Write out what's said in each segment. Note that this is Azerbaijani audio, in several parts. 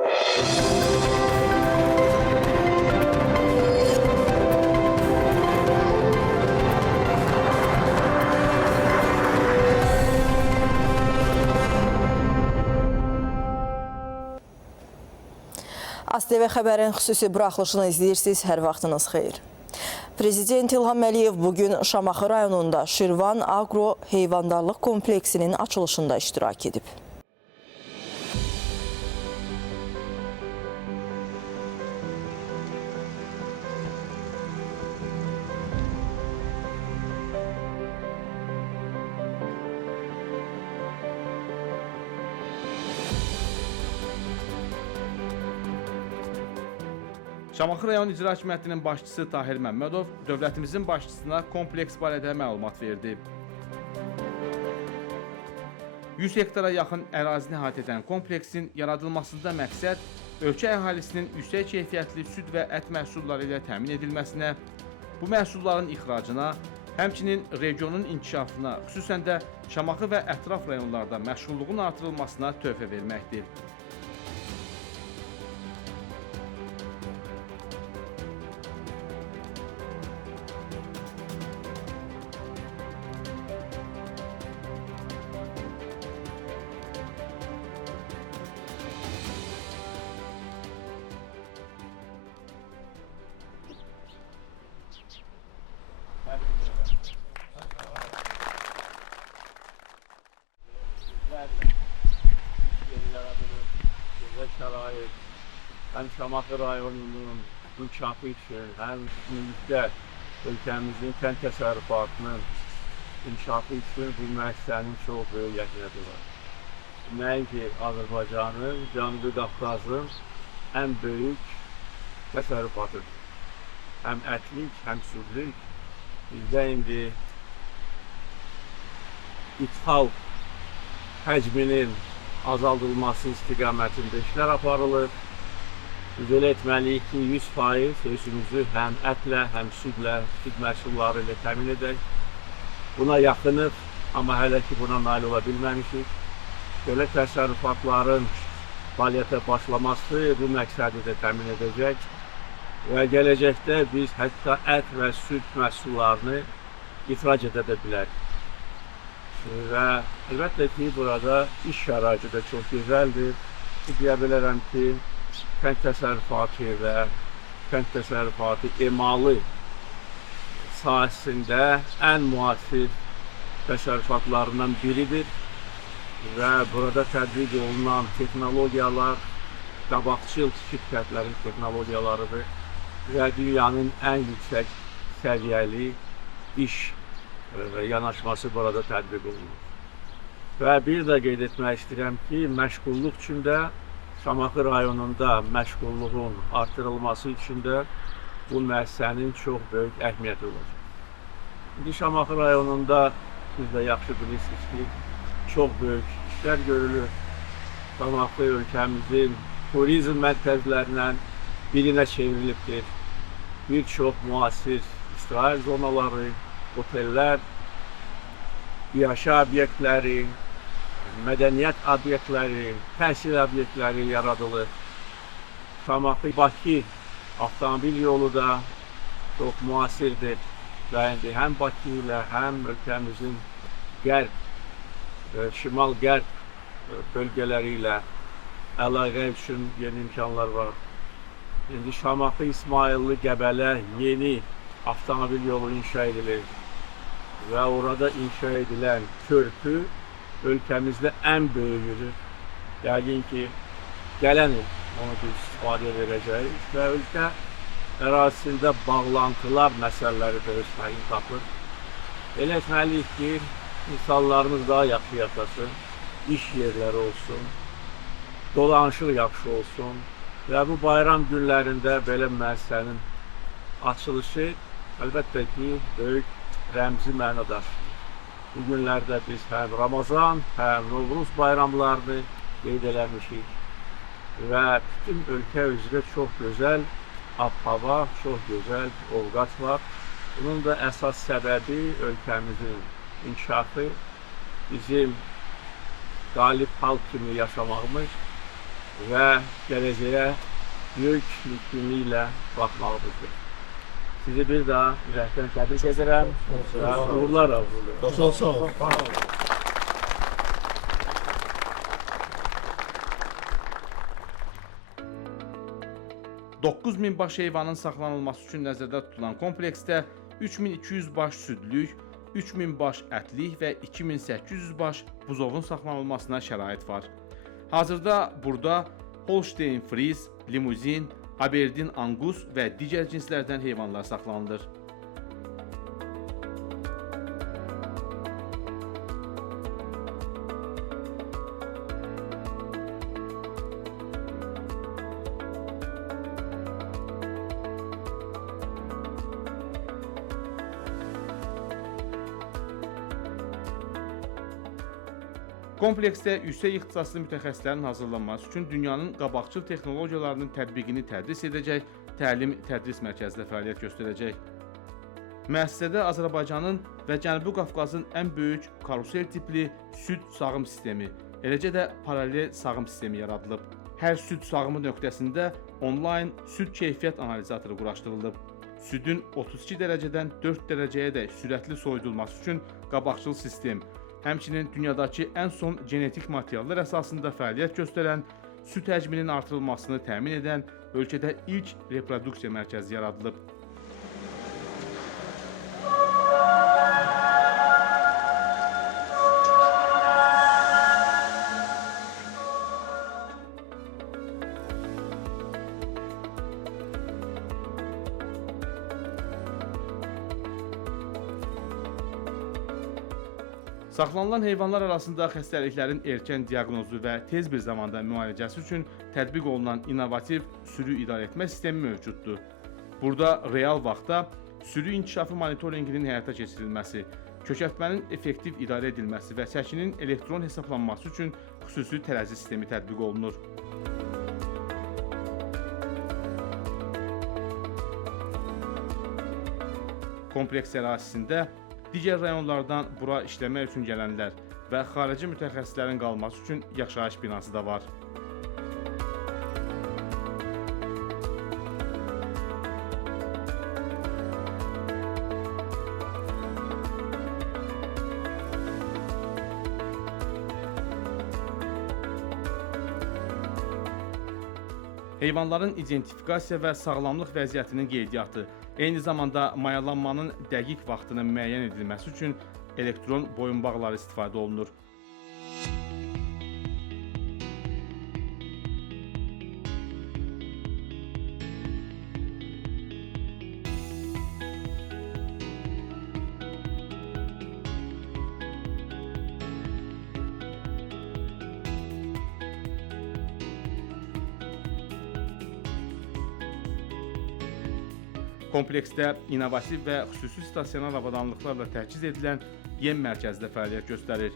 ASTV xəbərin xüsusi buraxılışını izləyirsiniz, hər vaxtınız xeyir. Prezident İlham Əliyev bugün Şamaxı rayonunda Şirvan Agro Heyvandarlıq kompleksinin açılışında iştirak edib. Şamaxı rayon İcra Hakimiyyətinin başçısı Tahir Məmmədov dövlətimizin başçısına kompleks barədə məlumat verdi. 100 hektara yaxın ərazini əhatə edən kompleksin yaradılmasında məqsəd ölkə əhalisinin yüksək keyfiyyətli süd və ət məhsulları ilə təmin edilməsinə, bu məhsulların ixracına, həmçinin regionun inkişafına, xüsusən də Şamaxı və ətraf rayonlarda məşğulluğun artırılmasına töhfə verməkdir. Şərait, həm Şamaxı rayonunun inkişafı üçün, həm ümumilikdə ölkəmizin kənd təsərrüfatının inkişafı üçün bu müəssisənin çox böyük əhəmiyyəti var. Nəinki Azərbaycanın, Cənubi Qafqazın ən böyük təsərrüfatıdır. Həm ətlik, həm südlük. Bizdə indi ithal həcminin azaldılması istiqamətində işlər aparılır. Biz elə etməliyik ki, 100% özümüzü həm ətlə, həm südlə, süd məhsulları ilə təmin edək. Buna yaxınıq, amma hələ ki buna nail ola bilməmişik. Belə təsərrüfatların fəaliyyətə başlaması bu məqsədi də təmin edəcək və gələcəkdə biz hətta ət və süd məhsullarını ixrac edə bilərik. Və əlbəttə ki, burada iş şəraiti də çox gözəldir. Deyə bilərəm ki, kənd təsərrüfatı və kənd təsərrüfatı emalı sahəsində ən müasir təsərrüfatlarından biridir və burada tətbiq olunan texnologiyalar qabaqcıl şirkətlərin texnologiyalarıdır və dünyanın ən yüksək səviyyəli iş yanaşması burada tətbiq olunur. Və bir də qeyd etmək istəyirəm ki, məşğulluq üçün də Şamaxı rayonunda məşğulluğun artırılması üçün də bu müəssisənin çox böyük əhəmiyyəti olacaq. İndi Şamaxı rayonunda siz də yaxşı bilirsiniz ki, çox böyük işlər görülür. Şamaxı ölkəmizin turizm mərkəzlərindən birinə çevrilibdir. Bir çox müasir istirahət zonaları, otellər, yaşa obyektləri, mədəniyyət obyektləri, təhsil obyektləri yaradılır. Şamaxı-Bakı avtomobil yolu da çox müasirdir və indi həm Bakı ilə, həm ölkəmizin qərb, şimal-qərb bölgələri ilə əlaqə üçün yeni imkanlar var. İndi Şamaxı-İsmayıllı Qəbələ yeni avtomobil yolu inşa edilir və orada inşa edilən körpü ölkəmizdə ən böyüyüdür. Yəqin ki, gələn il onu bir istifadə verəcəyik və ölkə ərazisində bağlantılar məsələləri də öz təyin tapır. Elə etməliyik ki, insanlarımız daha yaxşı yaşasın, iş yerləri olsun, dolanışıq yaxşı olsun və bu bayram günlərində belə müəssisənin açılışı əlbəttə ki, böyük rəmzi məna daşıyır. Bu günlərdə biz həm Ramazan, həm Novruz bayramlarını qeyd eləmişik və bütün ölkə üzrə çox gözəl ab-hava, çox gözəl ovqat var. Bunun da əsas səbəbi ölkəmizin inkişafı, bizim qalib xalq kimi yaşamağımız və gələcəyə böyük mümkünlüklə baxmalıdır. Sizi bir daha ürəkdən təbrik edirəm və uğurlar arzulayıram. Çox sağ olun. 9000 baş heyvanın saxlanılması üçün nəzərdə tutulan kompleksdə 3200 baş südlük, 3000 baş ətlik və 2800 baş buzovun saxlanılmasına şərait var. Hazırda burada Holstein Fries, Limuzin, Aberdeen Angus və digər cinslərdən heyvanlar saxlanılır. Kompleksdə yüksək ixtisaslı mütəxəssislərin hazırlanması üçün dünyanın qabaqcıl texnologiyalarının tətbiqini tədris edəcək təlim-tədris mərkəzi də fəaliyyət göstərəcək. Müəssisədə Azərbaycanın və Cənubi Qafqazın ən böyük karusel tipli süd sağım sistemi, eləcə də paralel sağım sistemi yaradılıb. Hər süd sağımı nöqtəsində onlayn süd keyfiyyət analizatoru quraşdırılıb. Südün 32 dərəcədən 4 dərəcəyə dək sürətli soyudulması üçün qabaqcıl sistem, həmçinin dünyadakı ən son genetik materiallar əsasında fəaliyyət göstərən, süd həcminin artırılmasını təmin edən ölkədə ilk reproduksiya mərkəzi yaradılıb. Saxlanılan heyvanlar arasında xəstəliklərin erkən diaqnozu və tez bir zamanda müalicəsi üçün tətbiq olunan innovativ sürü idarəetmə sistemi mövcuddur. Burada real vaxtda sürü inkişafı monitorinqinin həyata keçirilməsi, kökəltmənin effektiv idarə edilməsi və çəkinin elektron hesablanması üçün xüsusi tərəzi sistemi tətbiq olunur. Kompleks ərazisində digər rayonlardan bura işləmək üçün gələnlər və xarici mütəxəssislərin qalması üçün yaşayış binası da var. Heyvanların identifikasiya və sağlamlıq vəziyyətinin qeydiyyatı, eyni zamanda mayalanmanın dəqiq vaxtının müəyyən edilməsi üçün elektron boyunbağları istifadə olunur. Kompleksdə innovativ və xüsusi stasionar avadanlıqlarla təchiz edilən yem mərkəzi də fəaliyyət göstərir.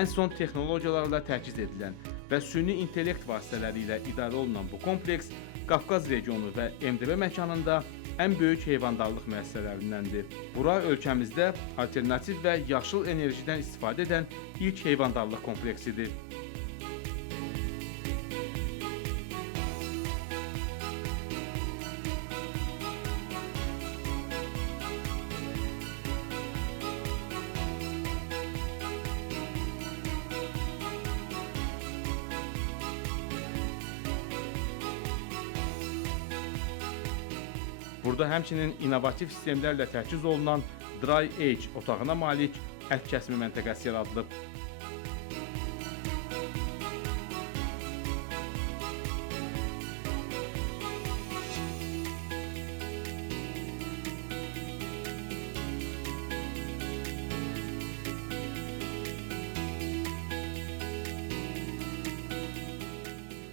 Ən son texnologiyalarla təchiz edilən və süni intellekt vasitələri ilə idarə olunan bu kompleks Qafqaz regionu və MDB məkanında ən böyük heyvandarlıq müəssisələrindəndir. Bura ölkəmizdə alternativ və yaşıl enerjidən istifadə edən ilk heyvandarlıq kompleksidir. Burada həmçinin innovativ sistemlərlə təchiz olunan Dry Age otağına malik ət kəsimi məntəqəsi yaradılıb.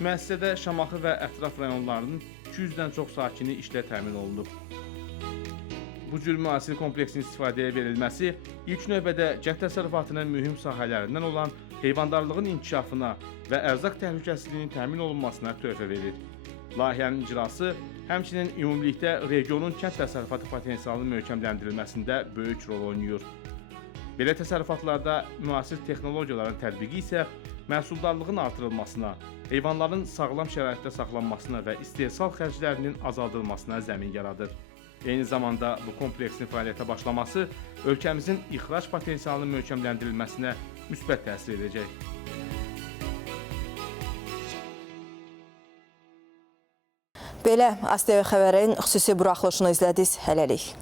Müəssisədə Şamaxı və ətraf rayonlarının 200-dən çox sakini işlə təmin olunub. Bu cür müasir kompleksin istifadəyə verilməsi ilk növbədə kənd təsərrüfatının mühüm sahələrindən olan heyvandarlığın inkişafına və ərzaq təhlükəsizliyinin təmin olunmasına töhfə verir. Layihənin icrası həmçinin ümumilikdə regionun kənd təsərrüfatı potensialının möhkəmləndirilməsində böyük rol oynayır. Belə təsərrüfatlarda müasir texnologiyaların tətbiqi isə məhsuldarlığın artırılmasına, heyvanların sağlam şəraitdə saxlanmasına və istehsal xərclərinin azaldılmasına zəmin yaradır. Eyni zamanda bu kompleksin fəaliyyətə başlaması ölkəmizin ixrac potensialının möhkəmləndirilməsinə müsbət təsir edəcək. Belə ASTV xəbərin xüsusi buraxılışını izlədiniz. Hələlik.